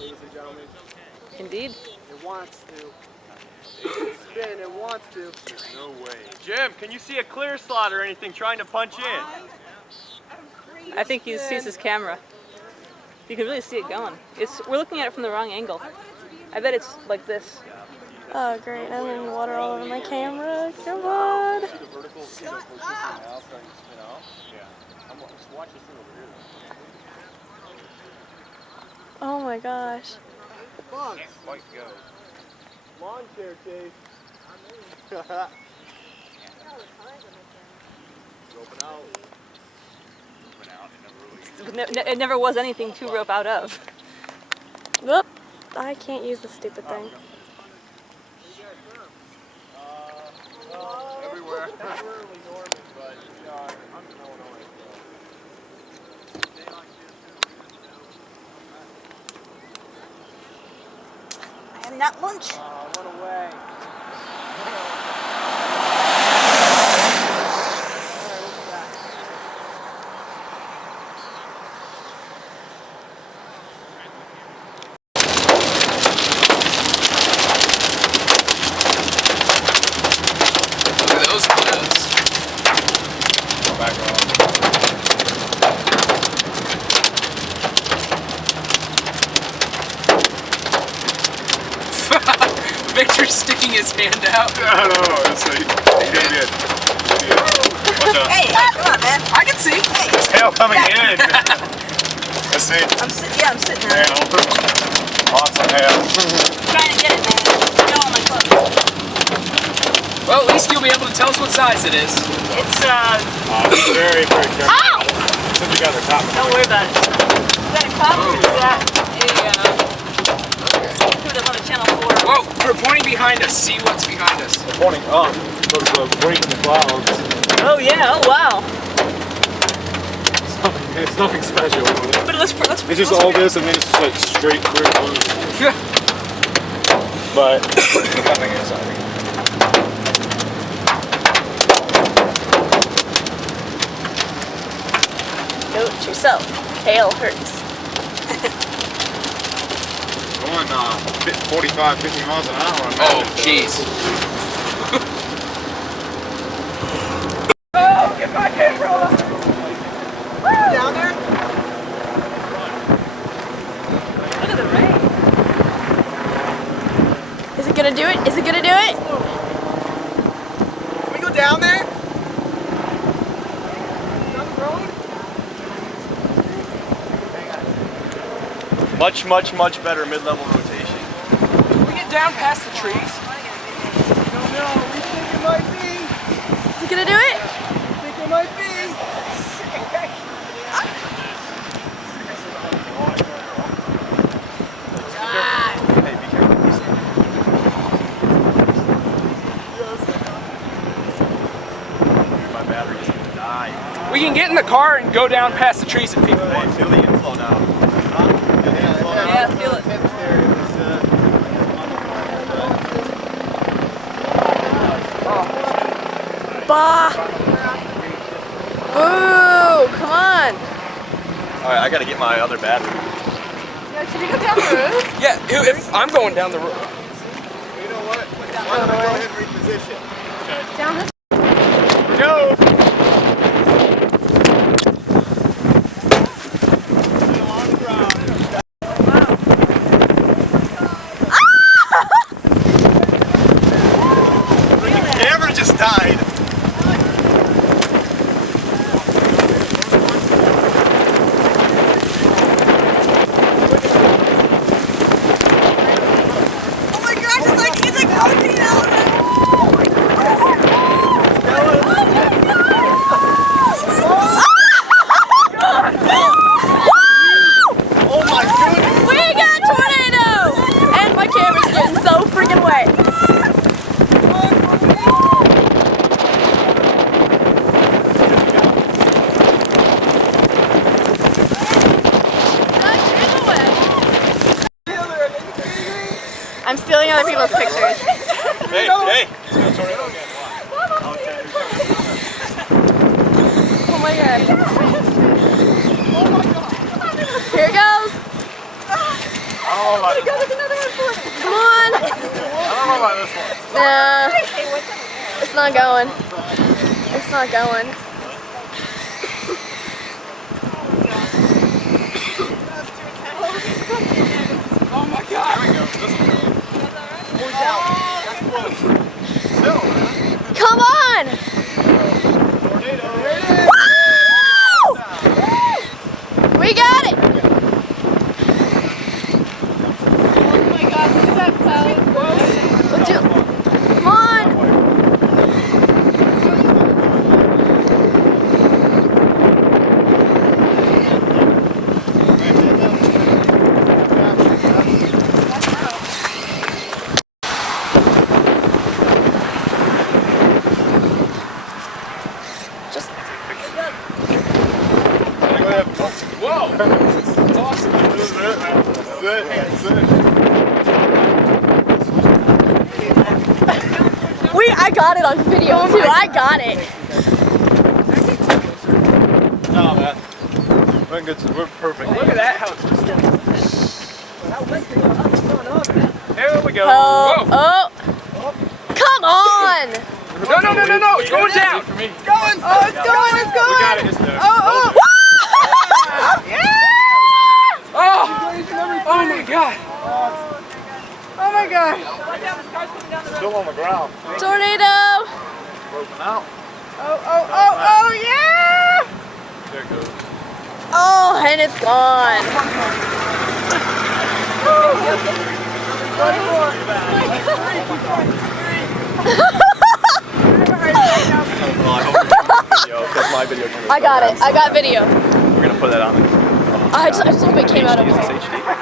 ladies and gentlemen. Indeed. It wants to. Spin, it wants to. There's no way. Jim, can you see a clear slot or anything trying to punch in? I think he sees his camera. You can really see it going. We're looking at it from the wrong angle. I bet it's like this. Oh great, I'm in water all over my camera. Come on. Oh my gosh. Bugs. Lawn chair chase. Roping out. It never was anything to rope out of. Whoop. I can't use this stupid thing. Everywhere. Temporarily Norman, but I'm in Illinois. I am not lunch. What a way. Victor's sticking his hand out. I don't know, it's like, idiot. Watch out. Hey, come on, man. I can see. Hey. Tail coming in. Let's see. I'm sitting there. Lots of hail. Trying to get it, man. Get all my clothes. Well, at least you'll be able to tell us what size it is. It's, Very, very careful. Ow! Put together, top. Don't worry about it. Is that a cop or is that put up on the channel 4? Whoa, we're pointing behind us. See what's behind us. We're pointing up. There's a break in the clouds. Oh yeah, oh wow. It's nothing special. But let's It's just all this and then it's just like straight through. But nothing is something. Note yourself. Tail hurts. Going 45, 50 miles an hour. Oh, jeez. Oh, get my camera! Down there? Look at the rain. Is it gonna do it? Is it gonna do it? Can we go down there? Down the road? Much better mid-level rotation. Can we get down past the trees? No, we think it might be. Is it gonna do it? We think it might be. Hey, be careful. My battery's gonna die. We can get in the car and go down past the trees and people. Hey, feel the inflow now. Feel the inflow now? Yeah, feel it. Bah! Boo! Come on! Alright, I gotta get my other battery. Yeah, should we go down the road? Yeah, if I'm going down the road. You know what? Why don't we go ahead and reposition? Down this. Go! The camera just died. Oh my gosh, it's like protein Oh my goodness! We got a tornado! And my camera's getting so freaking wet. I'm stealing other people's pictures. Hey, hey! It's gonna tornado again. Oh my god. Oh my god! Here it goes. Oh, It's not going. It's not going. Oh my God! There we go. Boys out. That's close. Still, man. Come on! Tornado. Woo! We got it! Oh my God, look at that cloud. Come on! Just Whoa! That's awesome. That's it. I got it on video too. I got it. No, man. We're perfect. Look at that. How there we go. Oh, Whoa. oh. Come on! No. It's going down. For me. It's going. Oh, it's going, it's We going. got it. It's there. Oh, Oh my God. oh my God. Still on the ground. Tornado! Broken out. Oh, yeah. There it goes. Oh, and it's gone. My video. I got it. I got video. We're gonna put that on. I just hope it came out okay.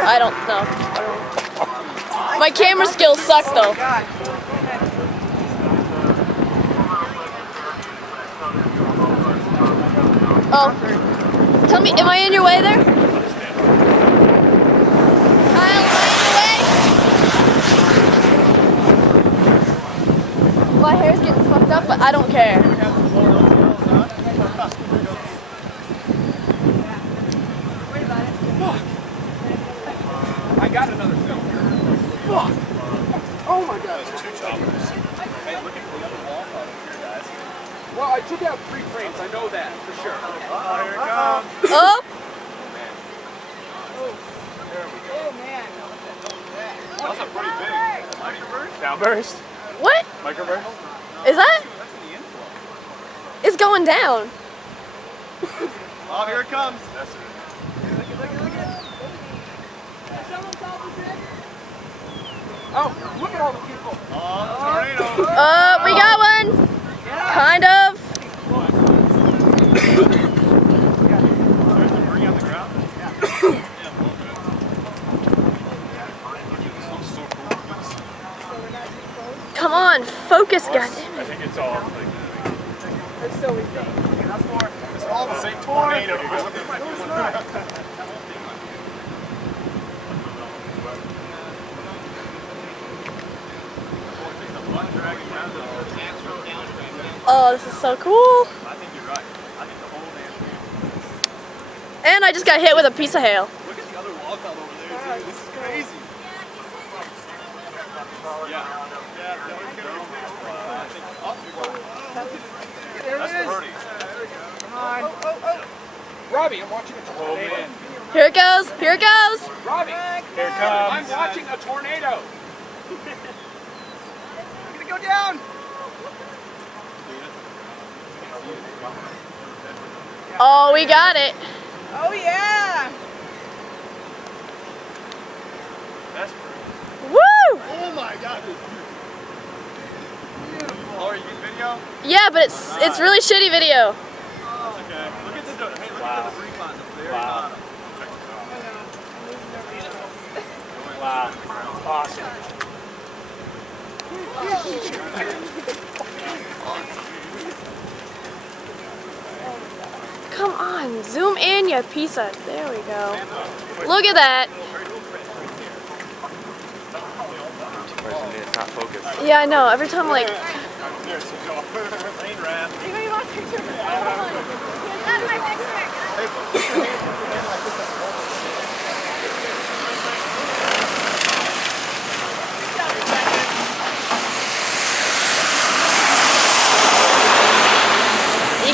I don't know. My camera skills suck though. Oh. Tell me, am I in your way there? Kyle, am I in your way? My hair's getting fucked up, but I don't care. I got another film. Fuck. Oh my God. There's 2 choppers. Hey, look at the other wall over here, guys. Well, I took out 3 frames. I know that for sure. Oh, here it comes. Oh! That's a pretty big microburst. Downburst? What? Microburst? Is that? It's going down. Oh, here it comes. That's it. Oh, look at all the people. Tornado. We got one. Kind of. There's debris on the ground. Come on, focus, goddammit. I think it's all like. It's all the same tornado. Oh, this is so cool. I think you're right. I think the whole damn. And I just got hit with a piece of hail. Look at the other wall cloud over there, too. This is crazy. Yeah. That's the birdie. Come on. Robbie, I'm watching a Oh, tornado. man. Here it goes. Here it goes. Robbie, Here it comes. I'm watching a tornado. It's gonna go down. Oh, we got it. Oh, yeah. That's pretty. Woo! Oh my God. Oh, are you getting video? Yeah, but it's really shitty video. Okay. Look at the hey, look at the debris ponds up there. Wow. Wow. Awesome. Come on, zoom in, you piece of. There we go. Look at that. It's not focused. Yeah, I know. Every time, like. There's some plane ran. Anybody want a picture? That's my picture.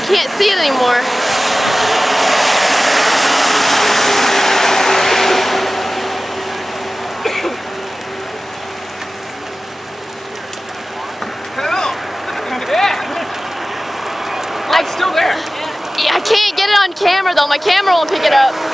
can't see it anymore. Oh, it's still there. Yeah, I can't get it on camera though. My camera won't pick it up.